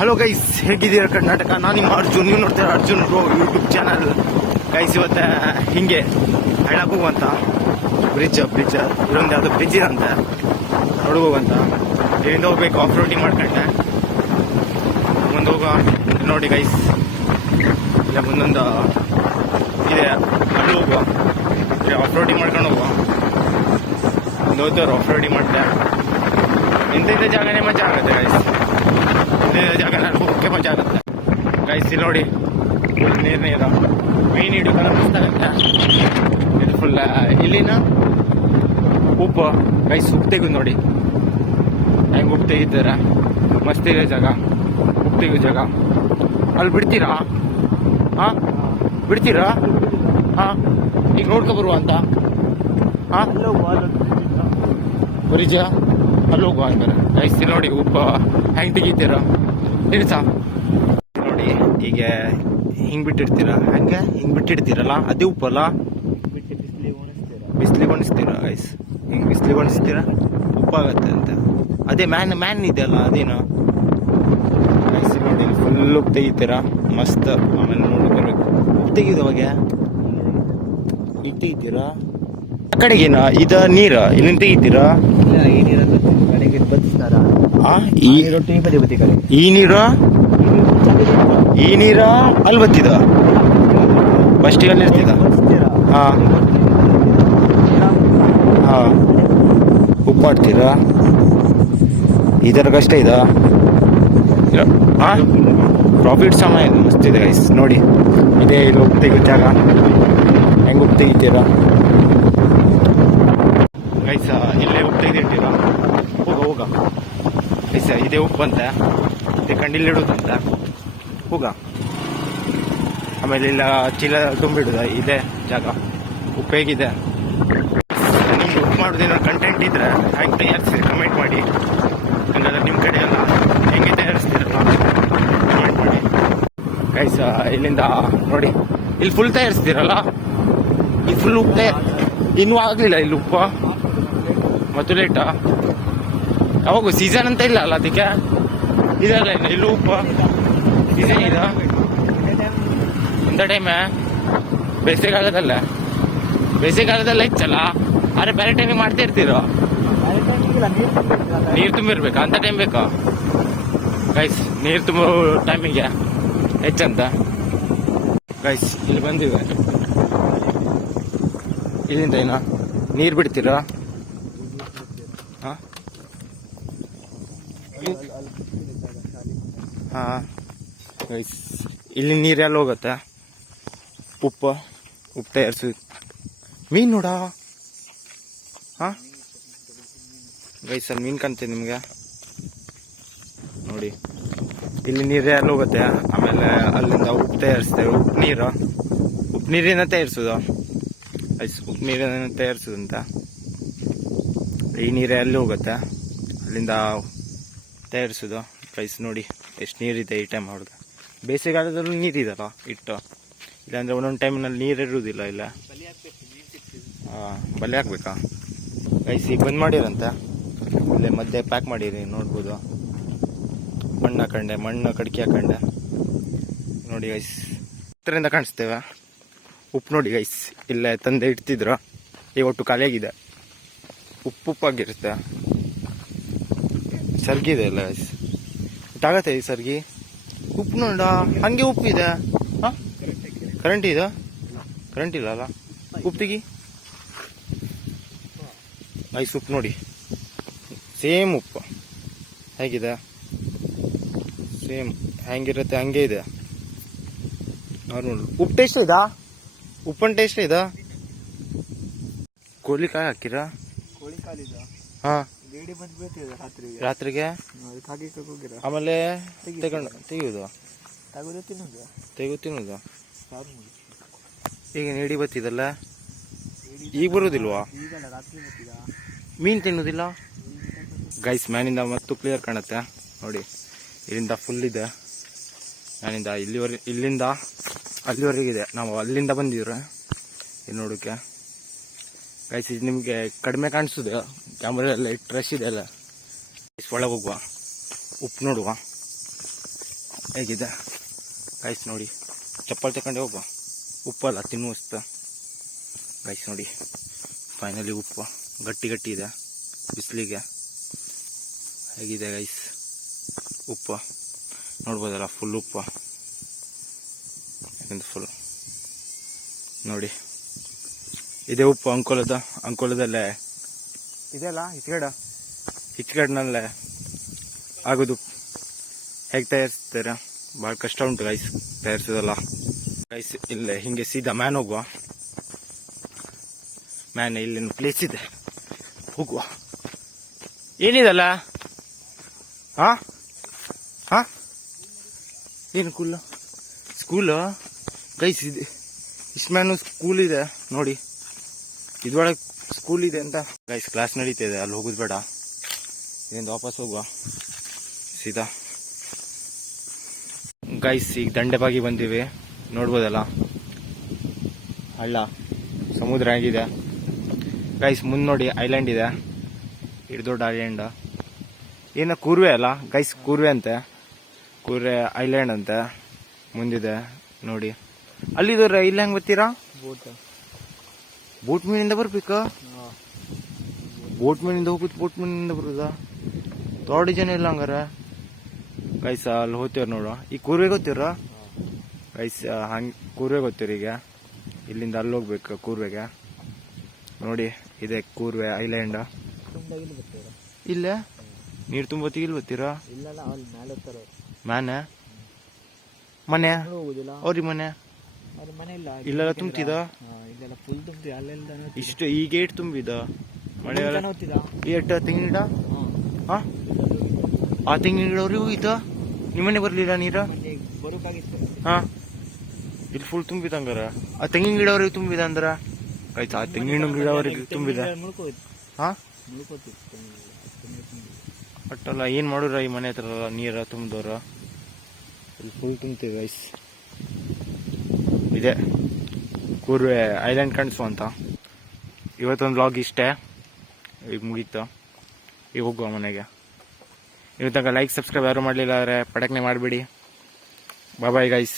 Hello guys, ಹೇಗಿದ್ದೀರಾ ಕರ್ನಾಟಕ? ನಾನು ನಿಮ್ಮ ಅರ್ಜುನ್, ನೀವು ನೋಡ್ತೀರಾ Arjun bro YouTube channel. Guys ಇವತ್ತು ಹಿಂಗೆ ಹಳ್ಳಕ್ಕೆ ಹೋಗುವಂತ ಬ್ರಿಡ್ಜ್ ಇಲ್ಲೊಂದು ಯಾವುದು ಬ್ರಿಡ್ಜ್ ಇದಂತೆ ನೋಡ್ಬೋಗಂತ. ಇಲ್ಲಿಂದ ಹೋಗ್ಬೇಕು ಆಫ್ ರೋಡಿಂಗ್ ಮಾಡ್ಕೊಂಡೆ ಮುಂದೆ ಹೋಗುವ. ನೋಡಿ ಗೈಸ್, ಇಲ್ಲ ಮುಂದೊಂದು ಇದೆ, ಅಲ್ಲಿ ಹೋಗುವ. ಆಫ್ ರೋಡಿಂಗ್ ಮಾಡ್ಕೊಂಡು ಹೋಗುವ. ಒಂದು ಹೋದವ್ರು ಆಫ್ ರೋಡಿಂಗ್ ಮಾಡ್ತಾರೆ. ಇಂಥ ಜಾಗನೇ ಮಜಾ ಆಗುತ್ತೆ ಗೈಸ್. ಜಾಗ ಹೋಗಕ್ಕೆ ಮಜಾ ಆಗುತ್ತೆ ಗೈಸ್. ಇಲ್ಲಿ ನೋಡಿ, ಫುಲ್ ನೀರು ಮೀನು ಹಿಡಿಯೋಕೆ ಮಸ್ತಾಗುತ್ತೆ. ಇದು ಫುಲ್ ಇಲ್ಲಿನ ಉಪ್ಪು ಗೈಸ್. ಉಪ್ಪು ತೆಗೆದು ನೋಡಿ ಹೆಂಗೆ ಉಪ್ಪು ತೆಗಿತಾರೆ. ಮಸ್ತ್ ಇದೆ ಜಾಗ, ಉಪ್ಪು ತೆಗೆಯೋ ಜಾಗ. ಅಲ್ಲಿ ಬಿಡ್ತೀರಾ? ಹಾಂ ಬಿಡ್ತೀರಾ? ಹಾಂ ಈಗ ನೋಡ್ಕೊ ಬರುವ ಅಂತ. ಹಾಂ ಬ್ರಿಡ್ಜ ಅಲ್ಲಿ ಹೋಗುವ ಅಂತಾರೆ ಗೈಸ್. ನೋಡಿ ಉಪ್ಪು ಹೆಂಗೆ ತೆಗಿತೀರ ಇರಿಸ ನೋಡಿ. ಈಗ ಹಿಂಗೆ ಬಿಟ್ಟಿರ್ತೀರ, ಹಿಂಗೆ ಬಿಟ್ಟಿರ್ತೀರಲ್ಲ, ಅದೇ ಉಪ್ಪಲ್ಲ. ಬಿಸಿಲಿಗೆ ಒಣಸ್ತೀರ ಗೈಸ್. ಹಿಂಗೆ ಬಿಸಿಲಿಗೆ ಒಣಸ್ತೀರ ಉಪ್ಪಾಗತ್ತೆ ಅಂತ. ಅದೇ ಮ್ಯಾನ್ ಇದೆಯಲ್ಲ ಅದೇನು ಗೈಸ್. ನೋಡಿ ಫುಲ್ ಉಪ್ಪು ತೆಗಿತೀರ ಮಸ್ತ್. ಆಮೇಲೆ ನೋಡ್ಕೊಬೇಕು ಉಪ್ಪು ತೆಗಿದವಾಗ ಈಗ ತೆಗಿತೀರಾ. ಆ ಕಡೆಗೇನ ಇದು ನೀರು ಇಲ್ಲಿಂದ ತೆಗಿತೀರಾ? ಈ ನೀರ ಅಲ್ಲಿ ಬತ್ತಿದ ಫಸ್ಟಿಗೆ ಅಲ್ಲಿ ಇರ್ತಿದ. ಹಾಂ ಹಾಂ ಉಪ್ಪು ಮಾಡ್ತೀರಾ? ಇದರ ಕಷ್ಟ ಇದ. ಹಾಂ ಪ್ರಾಫಿಟ್ ಸಮಯ ಮಸ್ತ್ ಇದೆ ಗೈಸ್. ನೋಡಿ ಇದೇ ಇಲ್ಲಿ ಉಪ್ಪು ತೆಗಿಯೋ ಜಾಗ. ಹೆಂಗೆ ಉಪ್ಪು ತೆಗಿತೀರಾ ಗೈಸ? ಇಲ್ಲೇ ಉಪ್ಪು ತೆಗೆದಿರ್ತೀರ. ಹೋಗ ಗೈಸ, ಇದೇ ಉಪ್ಪು ಅಂತ ಇದೇ ಕಂಡಿಲ್ಲಿಡೋದಂತ. ಹೋಗ ಆಮೇಲೆ ಇಲ್ಲ ಚೀಲ ತುಂಬಿಡುದ. ಇದೇ ಜಾಗ ಉಪ್ಪು ಹೇಗಿದೆ. ನಿಮ್ಗೆ ಉಪ್ಪು ಮಾಡೋದೇನಾದ್ರು ಕಂಟೆಂಟ್ ಇದ್ರೆ ಹೆಂಗೆ ತಯಾರಿಸ್ತೀರಿ ಕಮೆಂಟ್ ಮಾಡಿ. ಹಂಗಾದ್ರೆ ನಿಮ್ಮ ಕಡೆ ಎಲ್ಲ ಹೆಂಗೆ ತಯಾರಿಸ್ತೀರಲ್ಲ ಕಮೆಂಟ್ ಮಾಡಿ ಗೈಸ. ಇಲ್ಲಿಂದ ನೋಡಿ, ಇಲ್ಲಿ ಫುಲ್ ತಯಾರಿಸ್ತೀರಲ್ಲ, ಈ ಫುಲ್ ಉಪ್ಪು ಇನ್ನೂ ಆಗಲಿಲ್ಲ ಇಲ್ಲಿ ಉಪ್ಪು ಮತ್ತು ಲೇಟಾ. ಯಾವಾಗೂ ಸೀಸನ್ ಅಂತ ಇಲ್ಲ ಅಲ್ಲ ಅದಕ್ಕೆ. ಇದಲ್ಲ ಇಲ್ಲ ಇಲ್ಲೂ ಉಪ್ಪು ಸೀಸನ್ ಇದೆ ಇಂಥ ಟೈಮೇ. ಬೇಸಿಗೆಗಾಲದಲ್ಲ ಇತ್ತಲ್ಲ. ಆದರೆ ಬೇರೆ ಟೈಮಿಗೆ ಮಾಡ್ತಾ ಇರ್ತೀರೋ. ನೀರು ತುಂಬಿರ್ಬೇಕಾ ಅಂಥ ಟೈಮ್ ಬೇಕಾ ಗೈಸ್? ನೀರು ತುಂಬೋ ಟೈಮಿಗೆ ಹೆಚ್ಚಂತ ಗೈಸ್. ಇಲ್ಲಿ ಬಂದಿವೆ, ಇಲ್ಲಿಂದ ಏನೋ ನೀರು ಬಿಡ್ತೀರಾ? ಹಾಂ ಹಾಂ ಗೈಸ್, ಇಲ್ಲಿ ನೀರೆಲ್ಲ ಹೋಗುತ್ತೆ. ಉಪ್ಪು ತಯಾರಿಸಿ ಮೀನು ನೋಡ. ಹಾಂ ಗೈಸ್, ಅಲ್ಲಿ ಮೀನು ಕಾಣ್ತೀವಿ ನಿಮಗೆ ನೋಡಿ. ಇಲ್ಲಿ ನೀರೆಲ್ಲ ಹೋಗುತ್ತೆ. ಆಮೇಲೆ ಅಲ್ಲಿಂದ ಉಪ್ಪು ತಯಾರಿಸ್ತೇವೆ. ಉಪ್ಪು ನೀರಿನ ತಯಾರಿಸೋದು ಗೈಸ್. ಉಪ್ಪು ನೀರಿನ ತಯಾರಿಸೋದಂತ. ಈ ನೀರೇ ಅಲ್ಲಿ ಹೋಗುತ್ತೆ, ಅಲ್ಲಿಂದ ತಯಾರಿಸೋದು ಗೈಸ್. ನೋಡಿ ಎಷ್ಟು ನೀರಿದೆ ಈ ಟೈಮ್ ಹೊಡೆದು. ಬೇಸಿಗೆಗಾಲದಲ್ಲೂ ನೀರಿದಲ್ಲ ಇಟ್ಟು. ಇಲ್ಲಾಂದರೆ ಒಂದೊಂದು ಟೈಮ್ನಲ್ಲಿ ನೀರು ಇರುವುದಿಲ್ಲ. ಇಲ್ಲ ಬಲೆ ಹಾಕ್ಬೇಕಾ ಗೈಸ್? ಈಗ ಬಂದ್ ಮಾಡಿರಂತೆ. ಇಲ್ಲೇ ಮಧ್ಯೆ ಪ್ಯಾಕ್ ಮಾಡಿರಿ ನೋಡ್ಬೋದು. ಮಣ್ಣು ಕಡ್ಕಿ ಹಾಕೊಂಡೆ ನೋಡಿ ಗೈಸ್. ಹತ್ತರಿಂದ ಕಾಣಿಸ್ತೇವೆ ಉಪ್ಪು ನೋಡಿ ಗೈಸ್. ಇಲ್ಲೇ ತಂದೆ ಇಡ್ತಿದ್ರು, ಈಗ ಒಟ್ಟು ಖಾಲಿಯಾಗಿದೆ. ಉಪ್ಪಾಗಿರುತ್ತೆ. ಸರ್ಗಿ ಇದೆ ಇಲ್ಲ ಗೈಸ್. ಇಟ್ಟಾಗತ್ತೆ ಈ ಸರ್ಗಿ. ಉಪ್ಪು ನೋಡ ಹಂಗೆ ಉಪ್ಪಿದೆ. ಹಾಂ ಕರೆಂಟ್ ಇದೆ? ಕರೆಂಟ್ ಇಲ್ಲ ಅಲ್ಲ. ಉಪ್ಪು ತೆಗಿ ಗೈಸ್. ಉಪ್ಪು ನೋಡಿ ಸೇಮ್ ಉಪ್ಪು ಹೇಗಿದೆ, ಸೇಮ್ ಹೆಂಗಿರುತ್ತೆ ಹಂಗೆ ಇದೆ ನಾರ್ಮಲ್. ಉಪ್ಪು ಟೇಸ್ಟ್ ಇದಾ? ಉಪ್ಪಿನ ಟೇಸ್ಟ್ ಇದಾ? ಕೋಳಿ ಕಾಯಿ ಹಾಕಿರಾ? ಹಾಂ ರಾತ್ರಿಗೆ. ಆಮೇಲೆ ತೆಗಿಯೋದು ತಿನ್ನೋದು. ಈಗ ನೀಡಿ ಬತ್ತಿದಲ್ಲ, ಈಗ ಬರೋದಿಲ್ವಾ? ಮೀನು ತಿನ್ನೋದಿಲ್ಲ ಗೈಸ್. ಮ್ಯಾನಿಂದ ಮತ್ತು ಕ್ಲಿಯರ್ ಕಾಣುತ್ತೆ ನೋಡಿ. ಇಲ್ಲಿಂದ ಫುಲ್ ಇದೆ. ಇಲ್ಲಿಂದ ಅಲ್ಲಿವರೆಗಿದೆ. ನಾವು ಅಲ್ಲಿಂದ ಬಂದಿದ್ರೆ ಇಲ್ಲಿ ನೋಡೋಕ್ಕೆ ಗೈಸ್. ಇದು ನಿಮಗೆ ಕಡಿಮೆ ಕಾಣಿಸೋದು ಕ್ಯಾಮ್ರಾ ಎಲ್ಲ ಇಟ್ಟು ರಶ್ ಇದೆ ಅಲ್ಲ. ಒಳಗೆ ಹೋಗುವ, ಉಪ್ಪು ನೋಡುವ. ಹೇಗಿದೆ ಗೈಸ್ ನೋಡಿ, ಚಪ್ಪಲ್ ತಗೊಂಡೆ ಹೋಗುವ. ಉಪ್ಪಲ್ಲ ತಿನ್ನುವಸ್ತ ಗೈಸ್ ನೋಡಿ. ಫೈನಲಿ ಉಪ್ಪು ಗಟ್ಟಿ ಗಟ್ಟಿ ಇದೆ ಬಿಸಿಲಿಗೆ. ಹೇಗಿದೆ ಗೈಸ್ ಉಪ್ಪು ನೋಡ್ಬೋದಲ್ಲ, ಫುಲ್ ಉಪ್ಪು ಫುಲ್ ನೋಡಿ. ಇದೇ ಉಪ್ಪು ಅಂಕೋಲದಲ್ಲೇ ಇದೆಲ್ಲ ಹಿಚ್ಗಡ್ನಲ್ಲೇ ಆಗೋದು. ಹೇಗೆ ತಯಾರಿಸ್ತೀರಾ? ಭಾಳ ಕಷ್ಟ ಉಂಟು ಗೈಸ್ ತಯಾರಿಸೋದಲ್ಲ ಗೈಸ್. ಇಲ್ಲೇ ಹಿಂಗೆ ಸೀದಾ ಮ್ಯಾನ್ ಹೋಗುವ. ಮ್ಯಾನ್ ಇಲ್ಲಿನ ಪ್ಲೇಸ್ ಇದೆ, ಹೋಗುವ. ಏನಿದಲ್ಲ ಏನು ಸ್ಕೂಲು ಗೈಸ್ ಇದೆ. ಇಸ್ಮ್ಯಾನು ಸ್ಕೂಲ್ ಇದೆ ನೋಡಿ, ಇದ್ರೊಳಗೆ ಸ್ಕೂಲ್ ಇದೆ ಅಂತ ಗೈಸ್. ಕ್ಲಾಸ್ ನಡೀತಾ ಇದೆ, ಅಲ್ಲಿ ಹೋಗೋದು ಬೇಡ. ಇದರಿಂದ ವಾಪಸ್ ಹೋಗುವ ಸೀದಾ ಗೈಸ್. ಈಗ ದಂಡೆಬಾಗಿ ಬಂದೀವಿ, ನೋಡ್ಬೋದಲ್ಲ ಹಳ್ಳ, ಸಮುದ್ರ ಆಗಿದೆ ಗೈಸ್. ಮುಂದೆ ನೋಡಿ ಐಲ್ಯಾಂಡ್ ಇದೆ, ಇಷ್ಟು ದೊಡ್ಡ ಐಲ್ಯಾಂಡ್. ಏನೋ ಕೂರ್ವೆ ಅಲ್ಲ ಗೈಸ್, ಕೂರ್ವೆ ಅಂತೆ, ಕೂರ್ವೆ ಐಲ್ಯಾಂಡ್ ಅಂತೆ ಮುಂದಿದೆ ನೋಡಿ. ಅಲ್ಲಿದವ್ರ ಇಲ್ಲಿ ಹೆಂಗೆ ಬರ್ತೀರಾ? ಬೋಟ್ ಮೀನಿಂದ ಬರ್ಬೇಕಾ? ಬೋಟ್ ಮೀನಿಂದ ಹೋಗುದು, ಬೋಟ್ ಮೀನಿಂದ ಬರುದಾ? ದೊಡ್ಡ ಜನ ಇಲ್ಲ ಹಂಗಾರ ಗೈಸ್. ಅಲ್ಲಿ ಹೋಗ್ತೀವ್ರ ನೋಡು. ಈ ಕೂರ್ವೆ ಗೊತ್ತಿರ ಗೈಸ್? ಹಂಗೆ ಕೂರ್ವೆ ಗೊತ್ತಿರ. ಈಗ ಇಲ್ಲಿಂದ ಅಲ್ಲಿ ಹೋಗ್ಬೇಕು ಕೂರ್ವೆಗೆ ನೋಡಿ. ಇದೆ ಕೂರ್ವೆ ಐಲ್ಯಾಂಡ್. ಇಲ್ಲೇ ನೀರು ತುಂಬತ್ತಿಗೆ ಇಲ್ಲಿ ಬರ್ತೀರಾ? ಮ್ಯಾನೆ ಮನೆ ಅವ್ರಿ ಮನೆ ಇಲ್ಲೆಲ್ಲ ತುಂಬ್ತಿದ? ಇಷ್ಟು ಈ ಗೇಟ್ ತುಂಬಿದ ಮಳೆ ಏಟ ತೆಂಗಿನ ಗಿಡ? ಆ ತೆಂಗಿನ ಗಿಡ ಅವ್ರಿಗೆ ಹೋಗಿದ್ದ? ನಿಮ್ಮನೆ ಬರ್ಲಿಲ್ಲ ನೀರ? ಹಾ, ಇಲ್ಲಿ ಫುಲ್ ತುಂಬಿದ ಹಂಗಾರ. ಆ ತೆಂಗಿನ ಗಿಡ ಅವ್ರಿಗೆ ತುಂಬಿದ ಅಂದ್ರ ಆಯ್ತು. ಆ ತೆಂಗಿನ ಗಿಡ ಅವ್ರಿಗೆ ತುಂಬಿದ. ಹಾ, ಒಟ್ಟಲ್ಲ ಏನ್ ಮಾಡುರ ಈ ಮನೆ ಹತ್ರ ನೀರ ತುಂಬಿದವ್ರ. ಇಲ್ಲಿ ಫುಲ್ ತುಂಬ್ತೀವಿ ಗೈಸ್. ಇದೆ ಕೂರ್ವೆ ಐಲ್ಯಾಂಡ್ ಕಾಣಿಸು ಅಂತ. ಇವತ್ತೊಂದು ವ್ಲಾಗ್ ಇಷ್ಟೇ, ಈಗ ಮುಗೀತು. ಈಗ ಹೋಗುವ ಮನೆಗೆ. ಇವತ್ತಾಗ ಲೈಕ್ ಸಬ್ಸ್ಕ್ರೈಬ್ ಯಾರು ಮಾಡಲಿಲ್ಲ ಅಂದರೆ ಪಟಕ್ನೆ ಮಾಡಿಬಿಡಿ. ಬಾಯ್ ಬಾಯ್ ಗೈಸ್.